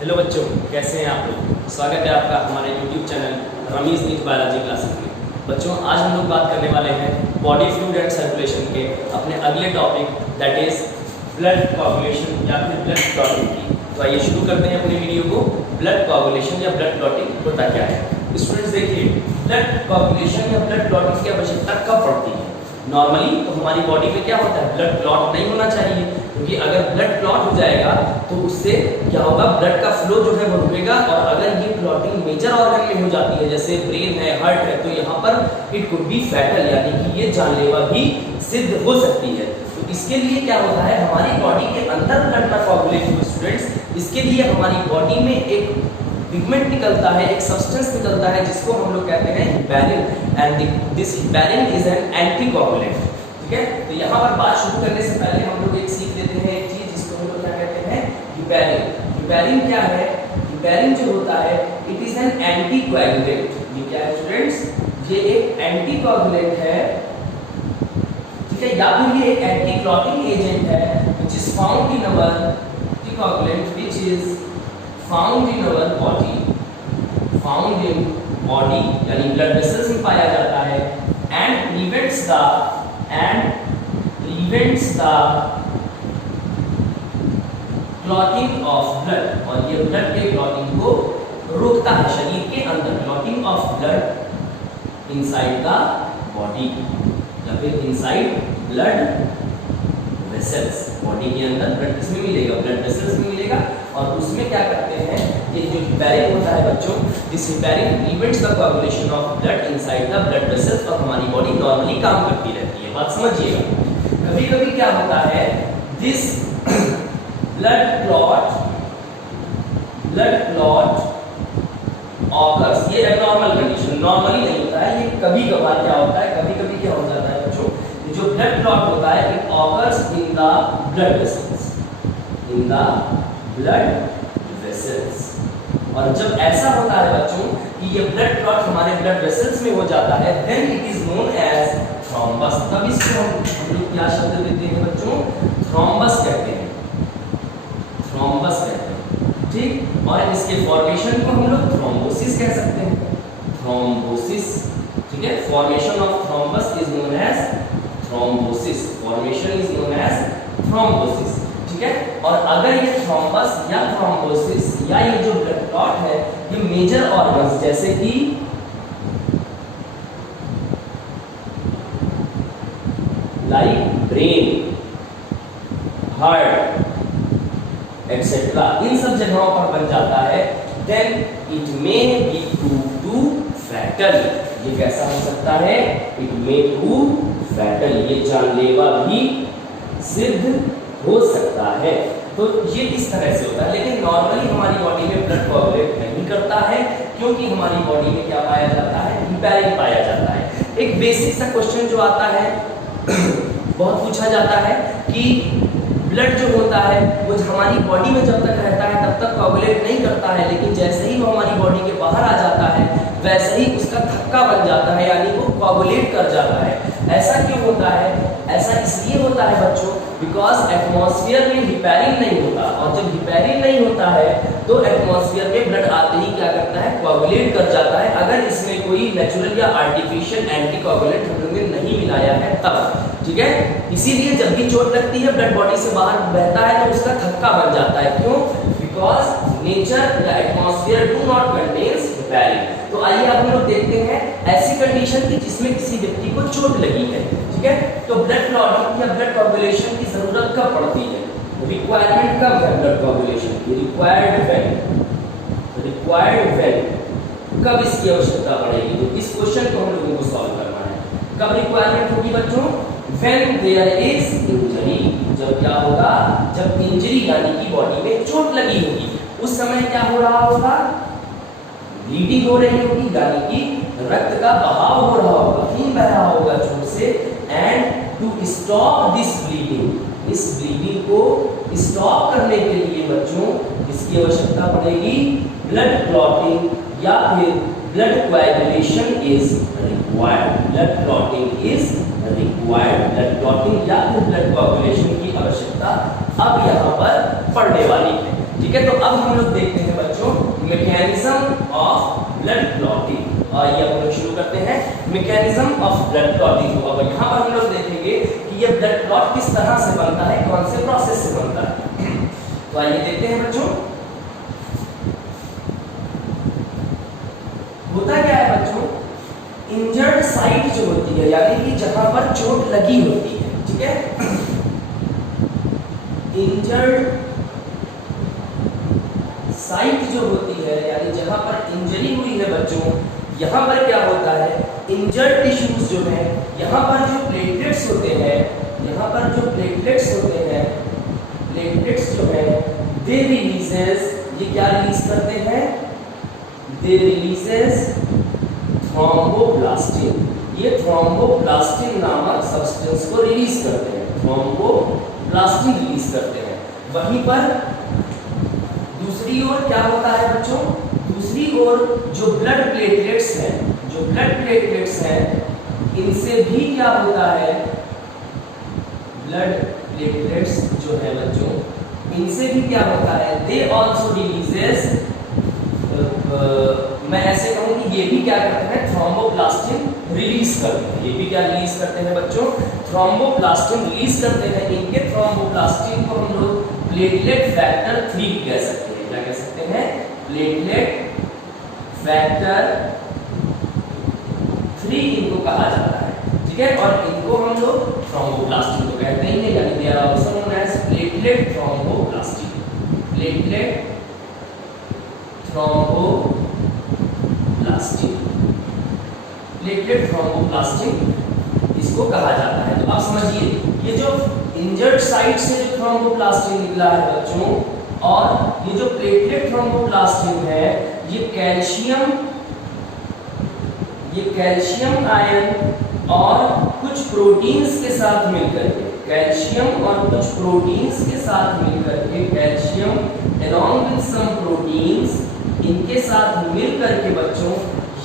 Hello बच्चों, कैसे हैं आप लोग। स्वागत है आपका हमारे YouTube channel Rameez NEET biology classes में। बच्चों, आज हम लोग बात करने वाले हैं बॉडी फ्लूइड एंड सर्कुलेशन के अपने अगले topic that is blood coagulation या फिर ब्लड क्लॉटिंग की। तो आइए शुरू करते हैं अपने वीडियो को। ब्लड कोआगुलेशन या ब्लड क्लॉटिंग होता क्या है। स्टूडेंट्स देखिए, ब्लड कोआगुलेशन या ब्लड क्लॉटिंग की आवश्यकता कब पड़ती है। नॉर्मली तो हमारी बॉडी में क्या होता है, ब्लड क्लॉट नहीं होना चाहिए, क्योंकि अगर ब्लड क्लॉट हो जाएगा तो उससे क्या होगा, ब्लड का फ्लो जो है वो रुकेगा। और अगर ये क्लॉटिंग मेजर ऑर्गन में हो जाती है, जैसे ब्रेन है, हार्ट है, तो यहाँ पर इट कुड बी फैटल, यानी कि ये जानलेवा भी सिद्ध हो सकती है। तो इसके लिए क्या होता है, हमारी बॉडी के अंदर ब्लड का कोआगुलेट हो स्टूडेंट्स, इसके लिए हमारी बॉडी में एक पिगमेंट निकलता है, एक सब्सटेंस निकलता है जिसको हम लोग कहते हैं heparin, and this heparin is an anticoagulant. ठीक है, तो यहाँ पर बात शुरू करने से पहले हम लोग एक सीख लेते हैं एक चीज जिसको हम लोग क्या कहते हैं, हिपैरिन। हिपैरिन क्या है, हिपैरिन जो होता है इट इज एन एंटीकोगुलेंट। ये क्या है स्टूडेंट्स, ये एक एंटीकोगुलेंट है, ठीक है, या फिर ये एक एंटी क्लॉटिंग एजेंट है which is found in our anticoagulant which is found in our body, found in body यानी ब्लड वेसल्स में पाया जाता है, and prevents the clotting of blood. और ये ब्लड के क्लॉटिंग को रोकता है शरीर के अंदर, clotting of blood inside the body या फिर इनसाइड ब्लड वेसल्स। बॉडी के अंदर ब्लड किसमें मिलेगा, ब्लड वेसल्स में मिलेगा। और उसमें क्या करते हैं, ये जो हिपैरिन होता है बच्चों, this heparin prevents the coagulation of blood inside the blood vessels. और हमारी बॉडी नॉर्मली काम करती रहती है, बात समझिएगा। कभी कभी क्या होता है, दिस ब्लड क्लॉट ऑकर्स, ये एब्नॉर्मल कंडीशन, नॉर्मली नहीं होता है, ये कभी कभार क्या होता है, कभी कभी क्या हो जाता है बच्चों, जो ब्लड क्लॉट होता है it occurs in the blood vessels, in the blood vessels. और जब ऐसा होता है बच्चों कि ये ब्लड क्लॉट हमारे ब्लड वेसल्स में हो जाता है, then it is known as thrombus. तब इसको हम लोग क्या शब्द देते हैं बच्चों, थ्रोम्बस कहते हैं, थ्रोम्बस कहते हैं, ठीक। और इसके फॉर्मेशन को हम लोग थ्रोम्बोसिस कह सकते हैं, थ्रोम्बोसिस, ठीक है। Formation of thrombus is known as thrombosis, formation is known as thrombosis, ठीक है। और अगर ये थ्रोम्बस या थ्रोम्बोसिस या ये जो ब्लड क्लॉट है ये मेजर ऑर्गन्स जैसे कि लाइक ब्रेन, हार्ट एक्सेट्रा, इन सब जगहों पर बन जाता है, then it may be prove to fatal. ये कैसा हो सकता है, इट मे प्रूव फैटल, ये जानलेवा भी सिद्ध हो सकता है। तो ये इस तरह से होता है, लेकिन नॉर्मली हमारी बॉडी में ब्लड कोआगुलेट नहीं करता है, क्योंकि हमारी बॉडी में क्या पाया जाता है, हिपैरिन पाया जाता है। एक बेसिक सा क्वेश्चन जो आता है बहुत पूछा जाता है कि ब्लड जो होता है वो हमारी बॉडी में जब तक रहता है तब तक कोआगुलेट नहीं करता है, लेकिन जैसे ही वो हमारी बॉडी के बाहर आ जाता है वैसे ही उसका थक्का बन जाता है, यानी वो कोआगुलेट कर जाता है। ऐसा क्यों होता है, ऐसा इसलिए होता है बच्चों बिकॉज एटमॉस्फेयर में हिपैरिन नहीं होता, और जब हिपैरिन नहीं होता है तो एटमॉस्फेयर में ब्लड आते ही क्या करता है, कोआगुलेट कर जाता है, अगर इसमें कोई नेचुरल या आर्टिफिशियल एंटीकोगुलेंट हम लोगों ने नहीं मिलाया है तब, ठीक है। इसीलिए जब भी चोट लगती है ब्लड बॉडी से बाहर बहता है तो उसका थक्का बन जाता है, क्यों, बिकॉज नेचर या atmosphere do not contains heparin. तो आइए अब हम लोग देखते हैं ऐसी कंडीशन की जिसमें किसी व्यक्ति को चोट लगी है, ठीक है, तो ब्लड क्लॉटिंग या ब्लड कोआगुलेशन की जरूरत कब पड़ती है, रिक्वायरमेंट कब है ब्लड कोआगुलेशन की, रिक्वायर्ड व्हेन, कब इसकी आवश्यकता पड़ेगी। तो इस क्वेश्चन को हम लोगों को सॉल्व करना है, कब रिक्वायरमेंट होगी बच्चों, व्हेन देयर इज इंजरी, जब क्या होगा, जब इंजरी यानी कि बॉडी में चोट लगी होगी, उस समय क्या हो रहा होगा, ब्लीडिंग हो रही होगी, यानी कि रक्त का बहाव हो रहा होगा, खून बह रहा होगा चोट से, and to stop this bleeding, इस ब्लीडिंग को स्टॉप करने के लिए बच्चों इसकी आवश्यकता पड़ेगी ब्लड क्लॉटिंग या फिर blood coagulation is required, blood clotting is required, blood clotting या फिर ब्लड कोएगुलेशन की आवश्यकता अब यहाँ पर पड़ने वाली है। ठीक है, तो अब हम लोग देखते हैं बच्चों मैकेनिज्म ऑफ ब्लड क्लॉटिंग। और ये हम लोग शुरू करते हैं मैकेनिज्म ऑफ ब्लड क्लॉटिंग को। अब यहाँ पर हम लोग देखेंगे कि ये ब्लड क्लॉट किस तरह से बनता है, कौन से प्रोसेस से बनता है। तो आइए देखते हैं बच्चों, होता क्या है बच्चों, इंजर्ड साइट जो होती है, यानी कि जहां पर चोट लगी होती है, ठीक है, इंजर्ड साइट जो होती है, यानी जहां पर इंजरी हुई है बच्चों, यहाँ पर क्या होता है, इंजर्ड टिश्यूज जो है, यहाँ पर जो प्लेटलेट्स होते हैं, यहाँ पर जो प्लेटलेट्स होते हैं, प्लेटलेट्स जो है दे रिलीजेस, ये क्या रिलीज करते हैं, दे रिलीजेस थ्रोम्बोप्लास्टिन। ये थ्रोम्बोप्लास्टिन नामक सब्सटेंस को रिलीज करते हैं, थ्रोम्बोप्लास्टिन रिलीज करते हैं। वहीं पर दूसरी ओर क्या होता है बच्चों, दूसरी ओर जो ब्लड प्लेटलेट्स हैं, जो ब्लड प्लेटलेट्स हैं, इनसे भी क्या होता है, ब्लड प्लेटलेट्स जो है बच्चों, इनसे भी क्या होता है, दे ऑल्सो रिलीजेस, मैं ऐसे कहूँ कि ये भी क्या करते हैं, थ्रोम्बोप्लास्टिन रिलीज करते हैं। ये भी क्या रिलीज करते हैं बच्चों, थ्रोम्बोप्लास्टिन रिलीज करते हैं। इनके थ्रोम्बोप्लास्टिन को हम लोग प्लेटलेट फैक्टर 3 कह सकते हैं। क्या कह सकते हैं, प्लेटलेट फैक्टर 3 इनको कहा जाता है, ठीक है। और इनको हम लोग थ्रोम्बोप्लास्टिन तो कहते ही नहीं, यानी they are also known as platelet thromboplastin, platelet thromboplastin, platelet thromboplastin इसको कहा जाता है। तो आप समझिए, ये जो इंजर्ड साइट से जो थ्रोम्बोप्लास्टिन निकला है बच्चों, और ये जो प्लेटलेट थ्रोम्बोप्लास्टिन है, ये कैल्शियम आयन और कुछ प्रोटीन्स के साथ मिलकर के, कैल्शियम और कुछ प्रोटीन्स के साथ मिलकर के, calcium along with some proteins, इनके साथ मिलकर के बच्चों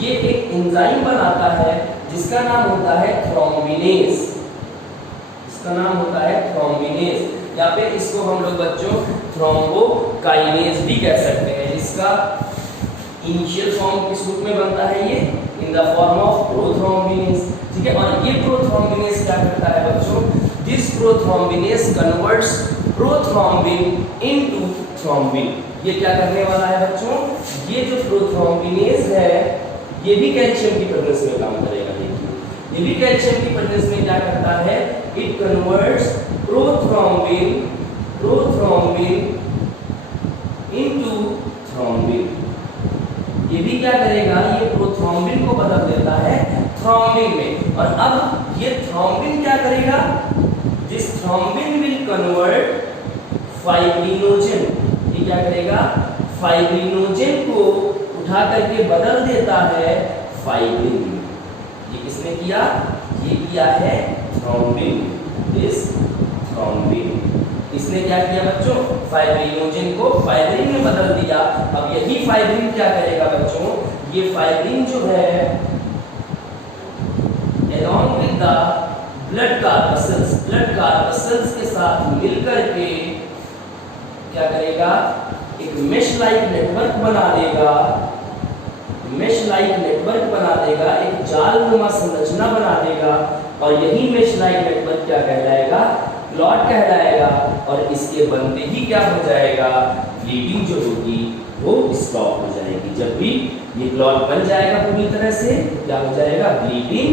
ये एक एंजाइम बनाता है जिसका नाम होता है थ्रोम्बिनेज, इसका नाम होता है थ्रोम्बिनेज, या फिर इसको हम लोग बच्चों थ्रोम्बोकाइनेज भी कह सकते हैं। इसका इनिशियल फॉर्म किस रूप में बनता है, ये in the form of prothrombinase, ठीक है। और ये प्रोथ्रोम्बिनेज क्या करता है बच्चों, this prothrombinase converts prothrombin into thrombin. ये क्या करने वाला है बच्चों, ये जो प्रोथ्रोम्बिनेज है ये भी कैल्शियम की प्रेजेंस में काम करेगा। देखिए, ये भी कैल्शियम की प्रेजेंस में क्या करता है, it converts prothrombin into thrombin. ये भी क्या करेगा, ये प्रोथ्रोम्बिन को बदल देता है थ्रोम्बिन में। और अब ये थ्रोम्बिन क्या करेगा, this thrombin will convert fibrinogen, ये क्या करेगा, फाइब्रिनोजन को उठा करके बदल देता है फाइब्रिन। ये किसने किया, ये किया है थ्रोम्बिन, दिस थ्रोम्बिन। इसने क्या किया बच्चों, फाइब्रिनोजन को फाइब्रिन में बदल दिया। अब यही फाइब्रिन क्या करेगा बच्चों, ये फाइब्रिन जो है along with the blood corpuscles के साथ मिलकर के क्या करेगा, एक मेश लाइक नेटवर्क बना देगा, मेश लाइक नेटवर्क बना देगा, एक जालनुमा संरचना बना देगा। और यही मेश लाइक नेटवर्क क्या कहलाएगा, क्लॉट कहलाएगा। और इसके बनते ही क्या हो जाएगा, ब्लीडिंग जो होगी वो स्टॉप हो जाएगी। जब भी ये क्लॉट बन जाएगा पूरी तरह से, क्या हो जाएगा, ब्लीडिंग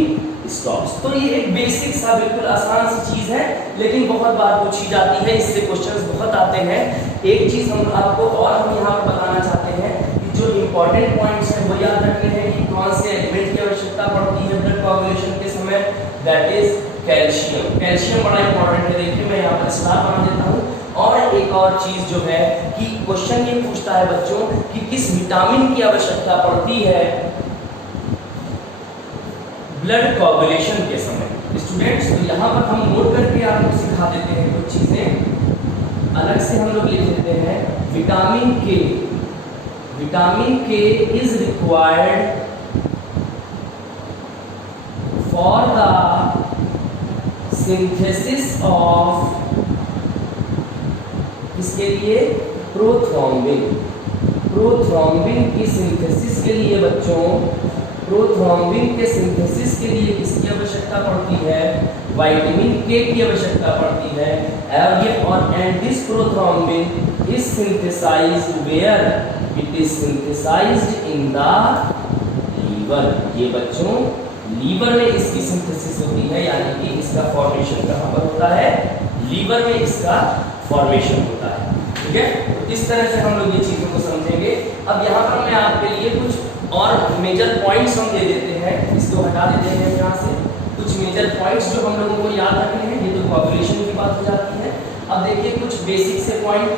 स्टॉप्स। तो ये एक बेसिक सा बिल्कुल आसान सी चीज है, लेकिन बहुत बार पूछी जाती है, इससे क्वेश्चंस बहुत आते हैं। एक चीज हम आपको और हम यहाँ पर बताना चाहते हैं कि जो इंपॉर्टेंट पॉइंट्स हैं वो याद रखने हैं कि कौन से एलिमेंट की आवश्यकता पड़ती है ब्लड कोआगुलेशन के समय, दैट इज कैल्शियम। कैल्शियम बड़ा इंपॉर्टेंट है। देखिए मैं यहाँ पर स्टार बना देता हूँ। और एक और चीज जो है कि क्वेश्चन ये पूछता है बच्चों कि किस विटामिन की आवश्यकता पड़ती है ब्लड कोआगुलेशन के समय। स्टूडेंट्स, तो यहाँ पर हम नोट करके आपको सिखा देते हैं कुछ चीजें अलग से हम लोग लिख देते हैं। विटामिन के, विटामिन के is required for the synthesis of, इसके लिए प्रोथ्रोम्बिन। प्रोथ्रोम्बिन की सिंथेसिस के लिए बच्चों, प्रोथ्रोम्बिन के सिंथेसिस के लिए किसकी आवश्यकता पड़ती है? विटामिन के की आवश्यकता पड़ती है। And this prothrombin is synthesised where? It is synthesised in the liver. ये बच्चों लीवर में इसकी सिंथेसिस होती है, यानी कि इसका फॉर्मेशन कहाँ पर होता है? लीवर में इसका फॉर्मेशन होता है। ठीक है, तो इस तरह से हम लोग ये चीज़ों को समझेंगे। अब यहाँ पर मैं आपके लिए कुछ और मेजर पॉइंट्स हम दे देते हैं, इसको हटा देते हैं यहाँ से। कुछ मेजर पॉइंट्स जो हम लोगों को याद रखने हैं, ये तो पॉपुलेशन की बात हो जाती है। अब देखिए कुछ बेसिक से पॉइंट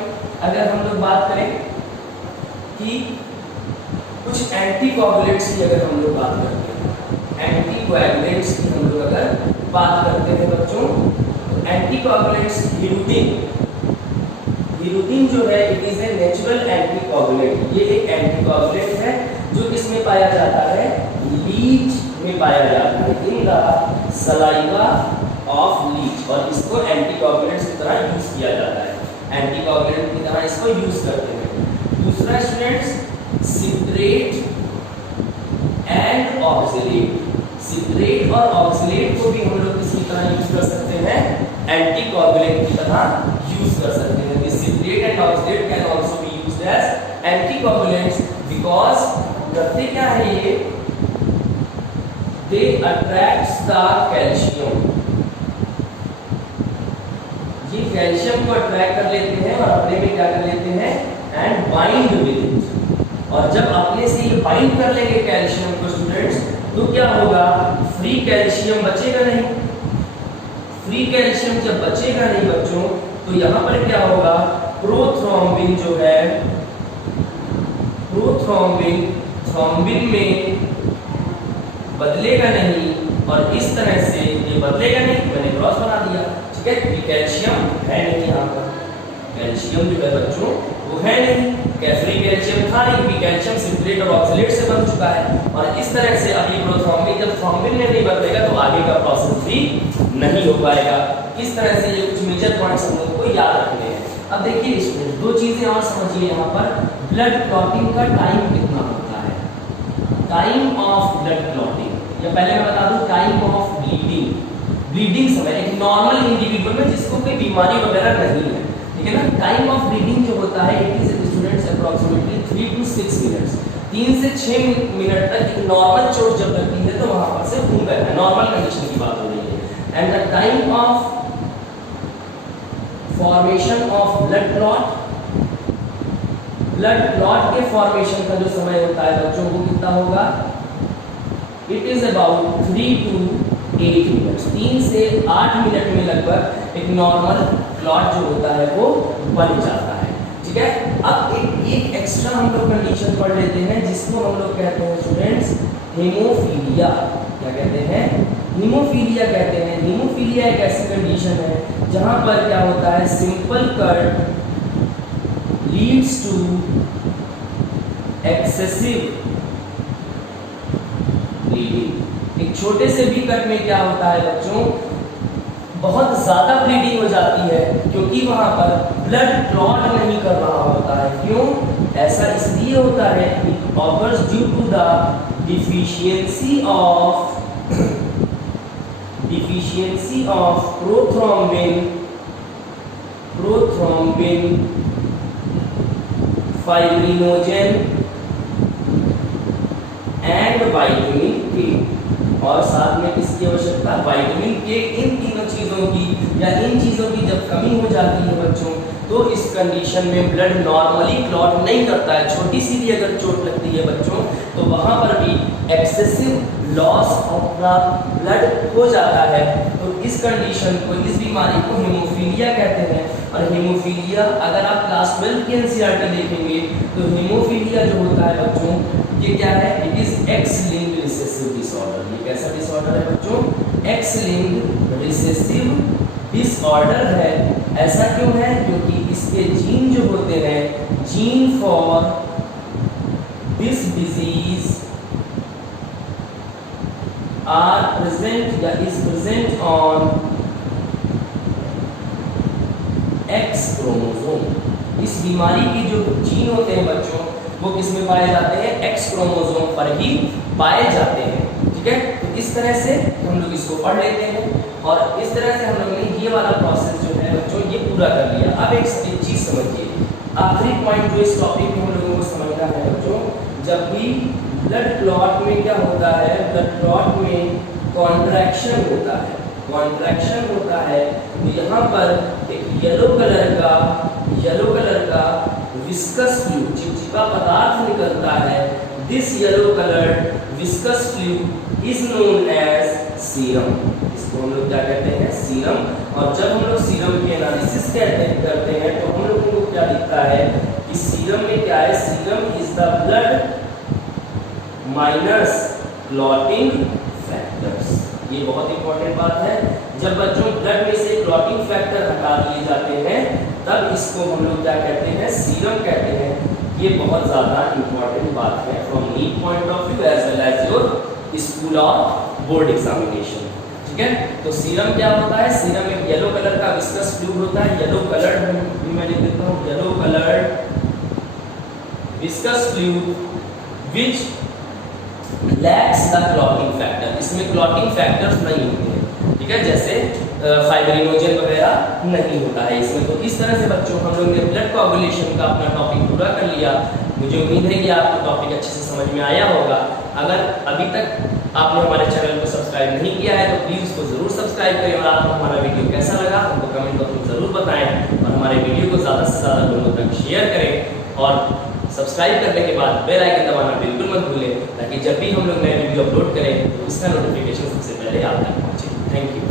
अगर हम लोग बात करें कि कुछ एंटीकोगुलेंट्स की अगर हम लोग बात करते हैं, एंटीकोगुलेंट्स की हम लोग अगर बात करते हैं बच्चों, तो एंटीकोगुलेंट्स हीरुतिन जो है it is a natural anticoagulant. ये एक एंटीकोगुलेंट है जो किसमें पाया जाता है? लीच में पाया जाता है, in the saliva of leech. और इसको एंटीकोगुलेंट्स की तरह यूज किया जाता है, एंटीकोगुलेंट की तरह इसको यूज करते हैं। दूसरा students, citrate and oxalate. Citrate और ऑक्सलेट को भी हम लोग किसकी तरह यूज कर सकते हैं? एंटीकोगुलेंट की तरह यूज कर सकते हैं। This citrate and oxalate can also be used as anticoagulants because करते क्या है ये? They attracts the calcium. ये कैल्शियम को अट्रैक्ट कर लेते हैं और अपने में क्या कर लेते हैं? And bind with it. और जब अपने से ये बाइंड कर लेंगे कैल्शियम को स्टूडेंट्स, तो क्या होगा? फ्री कैल्शियम बचेगा नहीं। फ्री कैल्शियम जब बचेगा नहीं बच्चों, तो यहाँ पर क्या होगा? प्रोथ्रोम्बिन जो है, प्रोथ्रोम्बिन थ्रोम्बिन में बदलेगा नहीं, और इस तरह से ये बदलेगा नहीं, मैंने क्रॉस बना दिया। ठीक है, कैल्शियम है नहीं यहाँ पर, कैल्शियम जो है बच्चों वो है नहीं, फ्री कैल्शियम था नहीं, क्योंकि कैल्शियम सिट्रेट और ऑक्सलेट से बन चुका है। और इस तरह से अब ये प्रोथ्रोम्बिन जब थ्रोम्बिन में नहीं बदलेगा तो आगे का प्रोसेस भी नहीं हो पाएगा। इस तरह से ये कुछ मेजर पॉइंट्स हम लोगों को याद रखने हैं। अब देखिए स्टूडेंट, दो चीजें और समझिए यहाँ पर। ब्लड क्लॉटिंग का टाइम कितना होता है? टाइम ऑफ ब्लड क्लॉटिंग, या पहले मैं बता दूं टाइम ऑफ ब्लीडिंग। ब्लीडिंग समय एक नॉर्मल इंडिविजुअल में जिसको कोई बीमारी वगैरह नहीं है, ठीक है ना, टाइम ऑफ ब्लीडिंग जो होता है it is students approximately 3 to 6 minutes. 3 से 6 मिनट तक एक नॉर्मल चोट जब लगती है तो वहां पर से खून बहता है, नॉर्मल कंडीशन की बात हो रही है। And the time of formation of blood clot, blood clot के फॉर्मेशन का जो समय होता है बच्चों वो कितना होगा? It is about 3 to 8 minutes. 3 से 8 मिनट में लगभग एक नॉर्मल क्लॉट जो होता है वो बन जाता है। ठीक है, अब एक एक्स्ट्रा हम लोग कंडीशन पढ़ लेते हैं जिसको हम लोग कहते हैं स्टूडेंट्स हेमोफीलिया। क्या कहते हैं? हीमोफीलिया कहते हैं। हीमोफीलिया एक ऐसी कंडीशन है जहां पर क्या होता है? Simple cut leads to excessive bleeding. एक छोटे से भी कट में क्या होता है बच्चों? बहुत ज्यादा ब्लीडिंग हो जाती है, क्योंकि वहां पर ब्लड क्लॉट नहीं कर रहा होता है। क्यों ऐसा? इसलिए होता है it occurs due to the deficiency of prothrombin fibrinogen and vitamin K. और साथ में किसकी आवश्यकता? विटामिन के। इन तीनों चीजों की या इन चीजों की जब कमी हो जाती है बच्चों, तो इस कंडीशन में ब्लड नॉर्मली क्लॉट नहीं करता है। छोटी सी भी अगर चोट लगती है बच्चों तो वहां पर भी excessive loss of the blood हो जाता है। तो इस कंडीशन को, इस बीमारी को हीमोफीलिया कहते हैं। और हीमोफीलिया अगर आप क्लास 12 की एनसीईआरटी देखेंगे तो हीमोफीलिया जो होता है बच्चों ये क्या है? It is x linked recessive disorder. ये कैसा डिसऑर्डर है बच्चों? एक्स लिंक्ड रिसेसिव डिसऑर्डर है। ऐसा क्यों है? क्योंकि इसके जीन जो होते हैं, gene for this disease are present या is present on X chromosome. इस बीमारी के जो जीन होते हैं बच्चों, वो किस में पाए जाते हैं? एक्स क्रोमोसोम पर ही पाए जाते हैं। ठीक है, तो इस तरह से हम लोग इसको पढ़ लेते हैं और इस तरह से हम लोग ने ये वाला प्रोसेस जो है बच्चों ये पूरा कर लिया। अब एक चीज समझिए, आखिरी पॉइंट जो इस टॉपिक में हम लोगों को समझना है बच्चों, जब भी ब्लड क्लॉट में क्या होता है, ब्लड क्लॉट में कॉन्ट्रैक्शन होता है, कॉन्ट्रैक्शन होता है, तो यहाँ पर एक येलो कलर का विस्कस फ्लूइड, चिपचिपा पदार्थ निकलता है। This yellow coloured viscous fluid is known as serum. इसको हम लोग क्या कहते हैं? सीरम। और जब हम लोग सीरम की एनालिसिस करते हैं तो हम लोगों को क्या दिखता है कि सीरम में क्या है? Serum is the blood minus clotting factors. ये बहुत इंपॉर्टेंट बात है। जब बच्चों ब्लड में से क्लॉटिंग फैक्टर हटा दिए जाते हैं तब इसको हम लोग क्या कहते हैं? सीरम कहते हैं। ये बहुत ज़्यादा इंपॉर्टेंट बात है from NEET point of view as well as your school और बोर्ड एग्जामिनेशन। ठीक है, तो सीरम क्या होता है? सीरम एक येलो कलर का विस्कस फ्लूइड होता है। येलो कलर्ड भी मैं लिख देता हूँ, yellow coloured viscous fluid which lacks the clotting factor. इसमें क्लॉटिंग फैक्टर्स नहीं होते हैं। ठीक है, जैसे फाइब्रिनोजन वगैरह नहीं होता है इसमें। तो इस तरह से बच्चों हम लोग ने ब्लड कोआगुलेशन का अपना टॉपिक पूरा कर लिया। मुझे उम्मीद है कि आपको टॉपिक अच्छे से समझ में आया होगा। अगर अभी तक आपने हमारे चैनल को सब्सक्राइब नहीं किया है तो प्लीज़ उसको ज़रूर सब्सक्राइब करें और आपको हमारा वीडियो कैसा लगा हमको कमेंट बॉक्स में ज़रूर बताएं और हमारे वीडियो को ज़्यादा से ज़्यादा लोगों तक शेयर करें और सब्सक्राइब करने के बाद बेल आइकन दबाना बिल्कुल मत भूलें ताकि जब भी हम लोग नए वीडियो अपलोड करें तो उसका नोटिफिकेशन सबसे पहले आप तक पहुँचे। Thank you.